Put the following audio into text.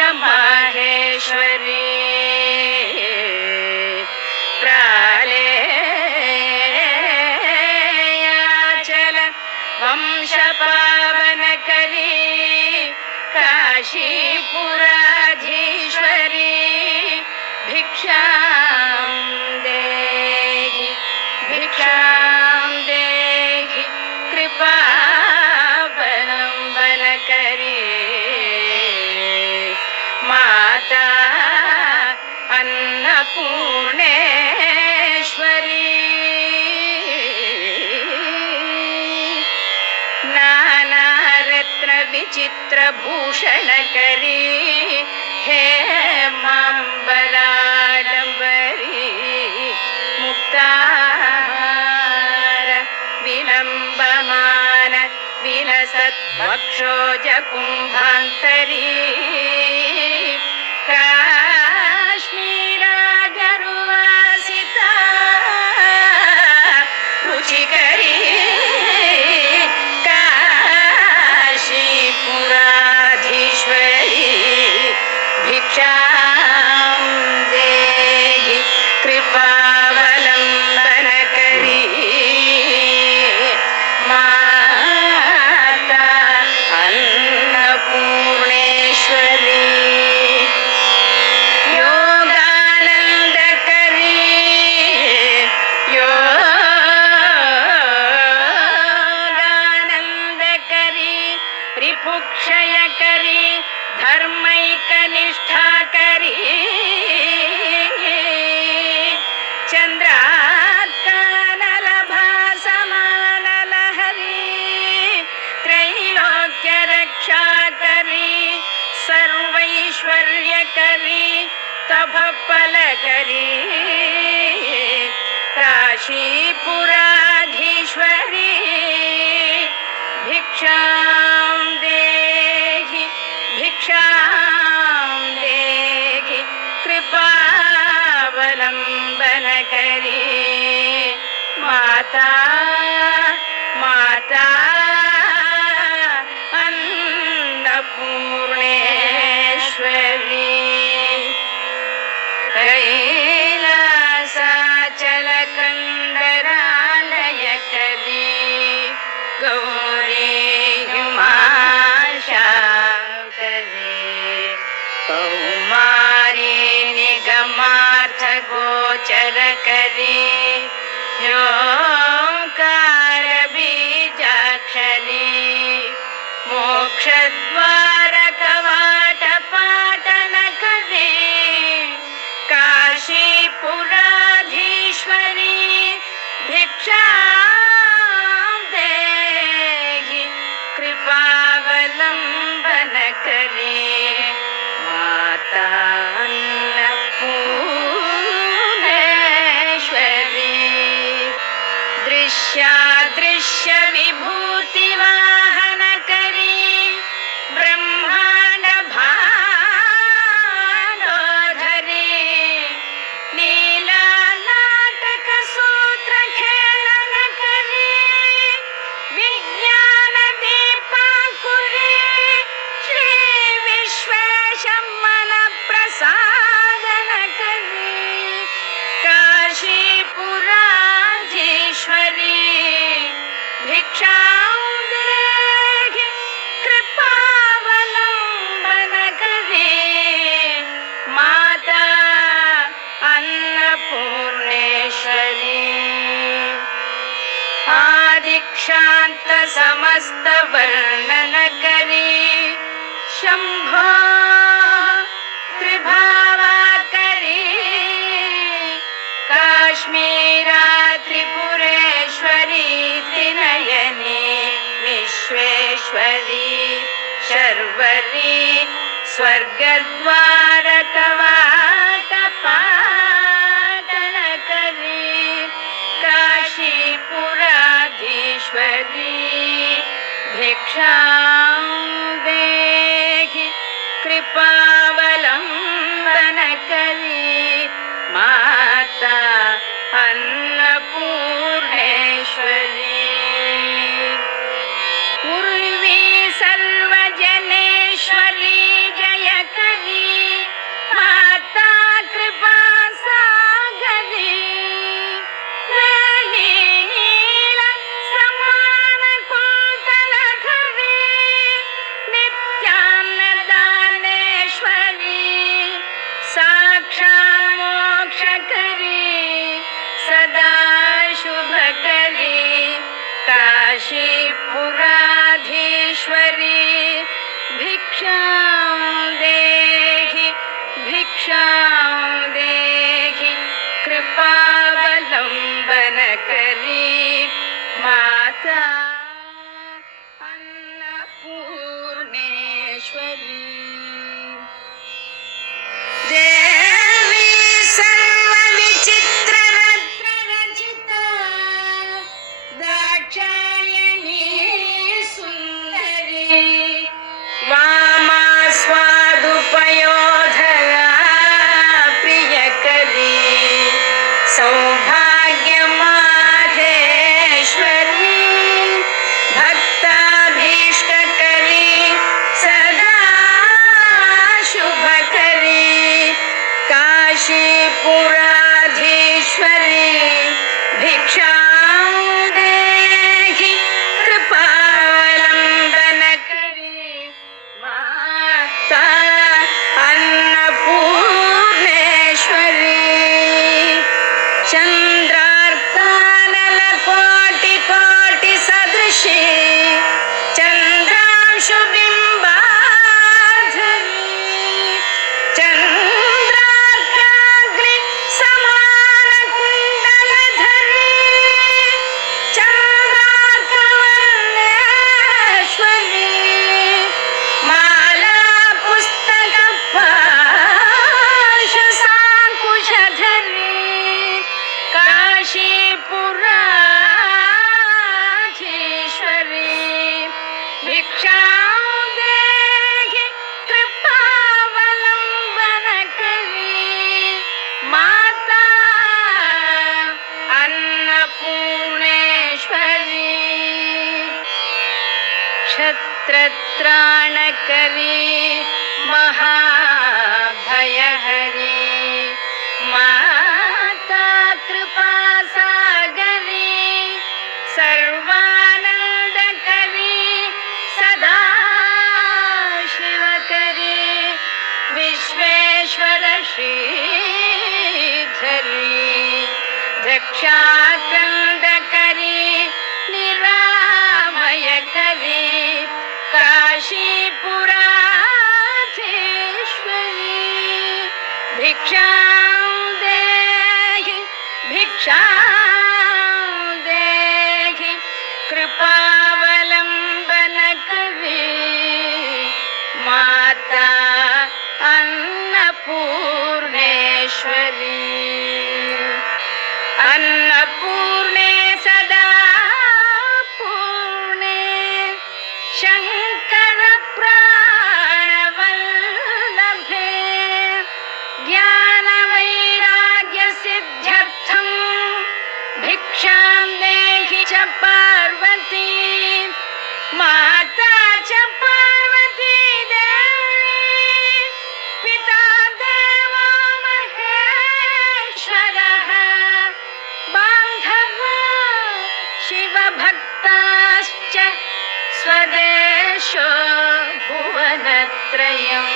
माहेश्वरी प्रालेयाचल वंशपावनकरी काशीपुराधीश्वरी भिक्षां देहि कृपावलम्बनकरी माता अन्नपूर्णेश्वरी नानारत्नविचित्रभूषणकरी हेमाम्बराडम्बरी मुक्ताहार विलम्बमान विलसत्वक्षोजकुम्भान्तरी काश्मीरागरुवासिता रुचिकरी काशीपुराधीश्वरी भिक्षां देहि कृपावलम्बनकरी माता अन्नपूर्णेश्वरी योगानन्दकरी रिपुक्षयकरी धर्मैकनिष्ठाकरी चन्द्रात्कानलभासमानलहरी त्रैलोक्यरक्षाकरी सर्वैश्वर्यकरी तपफलकरी काशीपुराधीश्वरी भिक्षां देहि कृपावलम्बनकरी माता अन्नपूर्णेश्वरी कैलासाचलकन्दरालयकरी गौरी कौमारी निगमार्थगोचरकरी योऽङ्कार बीजाक्षरी मोक्षद्वारकवाटपाटनकरी काशीपुराधीश्वरी भिक्षां देहि कृपावलम्बनकरी माता अन्नपूर्णेश्वरी दृश्यादृश्यविभूतिवाहनकरी ब्रह्माण्ड भानोधरी लीला नाटक सूत्रखेलनकरी विज्ञान दीपाकुरी श्री विश्वेशम्मन प्रसादनकरी काशीपुराधीश्वरी भिक्षां देहि कृपावलम्बनकरी माता अन्नपूर्णेश्वरी आदिक्षान्त समस्त वर्णनकरी शम्भो त्रिभावाकरी काश्मीरा त्रिपुरेश्वरी त्रिनयनी विश्वेश्वरी शर्वरी स्वर्गद्वारकवाटपाटनकरी काशीपुराधीश्वरी भिक्षां देहि कृपावलम्बनकरी माता अन्नपूर्णेश्वरी उर्वी सर्वजनेश्वरी जयकरी शुभकरी काशीपुराधीश्वरी भिक्षां देहि कृपावलम्बनकरी माता अन्नपूर्णेश्वरी देवी सर्वविचित्ररत्नरचिता दाक्षायणी सुन्दरी वामा स्वादुपयोधरा प्रियकरी सौभाग्यमाहेश्वरी भक्ताभीष्टकरी सदा शुभकरी काशीपुराधीश्वरी भिक्षां देहि कृपावलम्बनकरी माता अन्नपूर्णेश्वरी चन्द्रार्कानलकोटिकोटिसदृशी चन्द्रांशुबिम्बाधरी चन्द्रार्काग्नि समानकुण्डलधरी चन्द्रार्कवर्णेश्वरी माला पुस्तकपाशसाङ्कुशधरी काशीपुराधीश्वरी भिक्षां देहि कृपावलम्बनकरी माता अन्नपूर्णेश्वरी क्षत्रत्राणकरी महाभयहरी माता कृपासागरी सर्वानन्दकरी सदा शिवकरी विश्वेश्वर श्रीधरी दक्षाकन्दकरी निरामयकरी काशीपुराधीश्वरी भिक्षां देहि कृपावलम्बनकरी माता अन्नपूर्णेश्वरी अन्नपूर्णे सदा पूर्णे शङ्करप्राणवल्लभे ज्ञानवैराग्यसिद्ध्यर्थं भिक्षां देहि च पार्वती माता च पार्वती देवी पिता देवो महेश्वरः बान्धवो शिवभक्ताश्च स्वदेशो भुवनत्रयम्